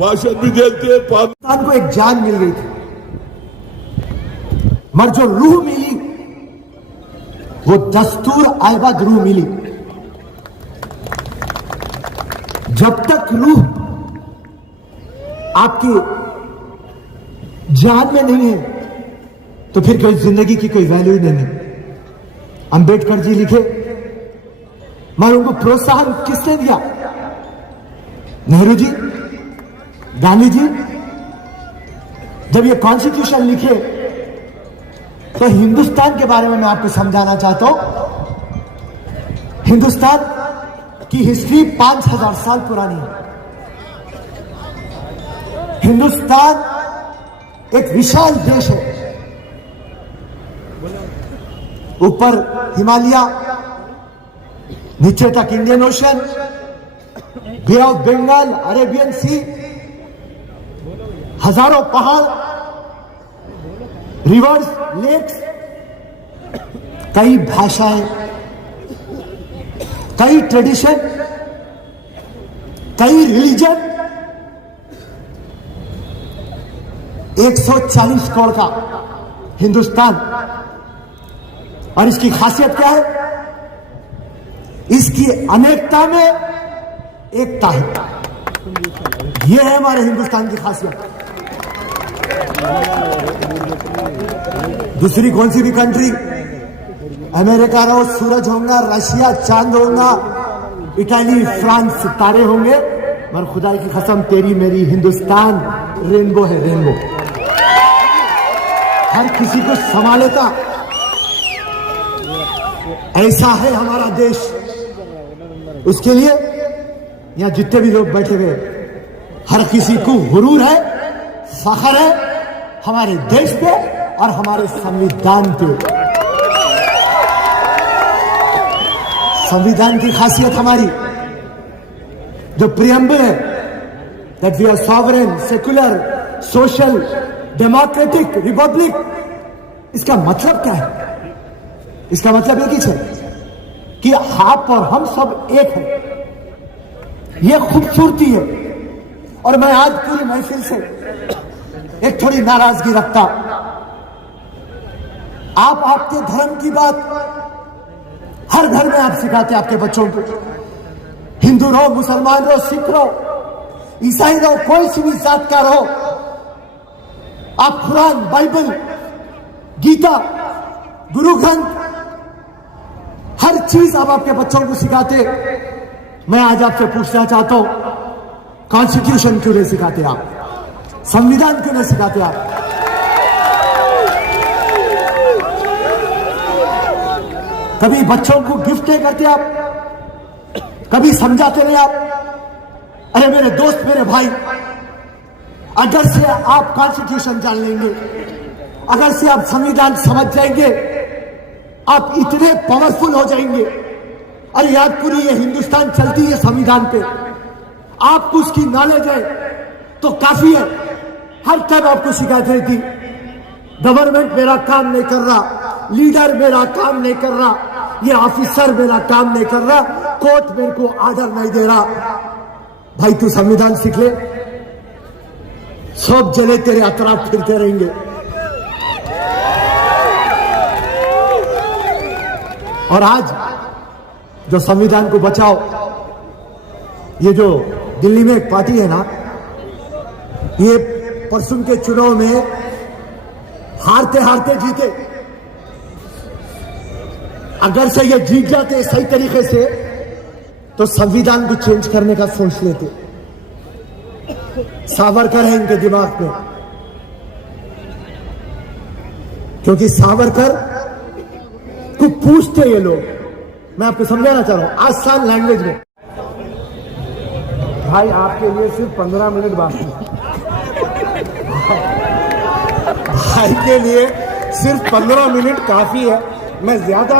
भाषण भी देते हैं। पाकिस्तान को एक जान मिल गई थी, मगर जो रूह मिली वो दस्तूर आयबाद रूह मिली। जब तक रूह आपकी जान में नहीं है तो फिर कोई जिंदगी की कोई वैल्यू ही नहीं है। अंबेडकर जी लिखे, मगर उनको प्रोत्साहन किसने दिया? नेहरू जी, गांधी जी। जब ये कॉन्स्टिट्यूशन लिखे तो हिंदुस्तान के बारे में मैं आपको समझाना चाहता हूं। हिंदुस्तान की हिस्ट्री 5000 साल पुरानी है। हिंदुस्तान एक विशाल देश है, ऊपर हिमालय, नीचे तक Indian Ocean, Bay of Bengal, Arabian Sea, हजारों पहाड़, रिवर्स, लेक्स, कई भाषाएं, कई ट्रेडिशन, कई रिलीजन, 140 करोड़ का हिंदुस्तान। और इसकी खासियत क्या है? इसकी अनेकता में एकता है। यह है हमारे हिंदुस्तान की खासियत। दूसरी कौन सी भी कंट्री, अमेरिका रहो, सूरज होगा, रशिया चांद होगा, इटाली, फ्रांस सितारे होंगे, मगर खुदा की कसम तेरी मेरी हिंदुस्तान रेनबो है, रेनबो। हर किसी को संभालेगा, ऐसा है हमारा देश। उसके लिए यहां जितने भी लोग बैठे हुए, हर किसी को गुरूर है, फख्र है हमारे देश पे और हमारे संविधान पे। संविधान की खासियत हमारी जो प्रियम्बल है, that we are sovereign, secular, social, democratic republic, इसका मतलब क्या है? इसका मतलब एक ही है कि आप और हम सब एक हैं। यह खूबसूरती है। और मैं आज पूरी महफिल से एक थोड़ी नाराजगी रखता। आप आपके धर्म की बात हर घर में आप सिखाते आपके बच्चों को, हिंदू रहो, मुसलमान रहो, सिख रहो, ईसाई रहो, कोई सी भी जात का रहो, आप कुरान, बाइबल, गीता, गुरु ग्रंथ, हर चीज आप आपके बच्चों को सिखाते। मैं आज आपसे पूछना चाहता हूं, कॉन्स्टिट्यूशन क्यों नहीं सिखाते आप? संविधान क्यों नहीं सिखाते आप? कभी बच्चों को गिफ्ट नहीं करते आप? कभी समझाते नहीं आप? अरे मेरे दोस्त, मेरे भाई, अगर से आप कॉन्स्टिट्यूशन जान लेंगे, अगर से आप संविधान समझ जाएंगे, आप इतने पावरफुल हो जाएंगे। अरे यार, पूरी ये हिंदुस्तान चलती है संविधान पे। आपको उसकी नॉलेज है तो काफी है। हर टाइम आपको शिकायत रहती, गवर्नमेंट मेरा काम नहीं कर रहा, लीडर मेरा काम नहीं कर रहा, ये ऑफिसर मेरा काम नहीं कर रहा, कोर्ट मेरे को आर्डर नहीं दे रहा। भाई तू संविधान सीख ले, सब जने तेरे अतराफ फिरते रहेंगे। और आज जो संविधान को बचाओ, ये जो दिल्ली में एक पार्टी है ना, ये परसों के चुनाव में हारते हारते जीते। अगर से ये जीत जाते सही तरीके से तो संविधान को चेंज करने का सोच लेते। सावरकर है इनके दिमाग में, क्योंकि सावरकर को पूछते ये लोग। मैं आपको समझाना चाह रहा हूं आसान लैंग्वेज में। भाई आपके लिए सिर्फ 15 मिनट बाकी। भाई के लिए सिर्फ 15 मिनट काफी है। मैं ज्यादा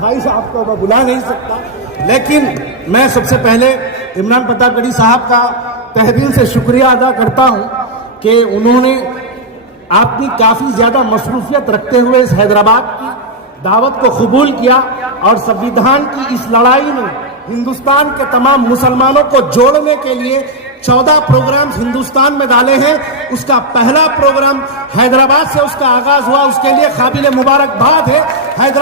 भाई साहब को मैं बुला नहीं सकता, लेकिन मैं सबसे पहले इमरान प्रतापगढ़ी साहब का तहे दिल से शुक्रिया अदा करता हूं कि उन्होंने अपनी काफी ज्यादा मसरूफियत रखते हुए इस हैदराबाद की दावत को कबूल किया और संविधान की इस लड़ाई में हिंदुस्तान के तमाम मुसलमानों को जोड़ने के लिए 14 प्रोग्राम हिंदुस्तान में डाले हैं। उसका पहला प्रोग्राम हैदराबाद से उसका आगाज हुआ, उसके लिए काबिल मुबारकबाद है। हैदराबाद